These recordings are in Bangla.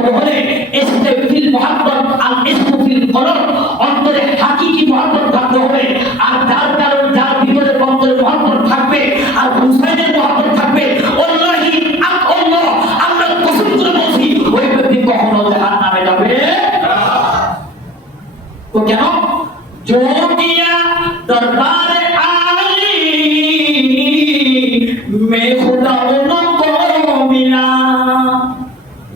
হতে হলে ইসকে ফিল মুহাব্বত আর ইসকু ফিল কলব অন্তরে হাকিকি মুহাব্বত থাকতে হবে আর যার কারণ যার ভিতরে অন্তরে মুহাব্বত থাকবে আর হুসাইনের মুহাব্বত থাকবে ওয়াল্লাহি আল্লাহ আমরা কসম করে বলছি ওই ব্যক্তি কখনো জাহান্নামে যাবে তো কেন जो किया दरबार आली में खुदा उनको मिला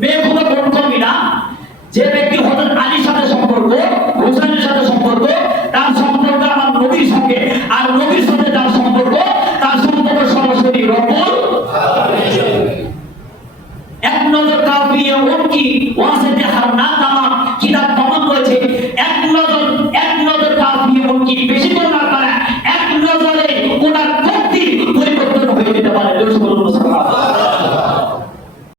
মেহবুবে কর্মীরা যে ব্যক্তি হজরত আলীর সাথে সম্পর্ক হোসেনের সাথে সম্পর্ক, তার সম্পর্ক আমার নবীর সঙ্গে। আর নবীর সাথে তার সম্পর্ক তার সম্পর্ক সরাসরি রকম এক নজর কাউকে উনকি ওয়াসেতে হার না তামা কিতাব প্রমাণ করেছে। এক নজর এক নজর কাউকে কি বেশি করে না পারে, এক নজরে ওনার ভক্তি পরিবর্তন হয়ে যেতে পারে। দর্শক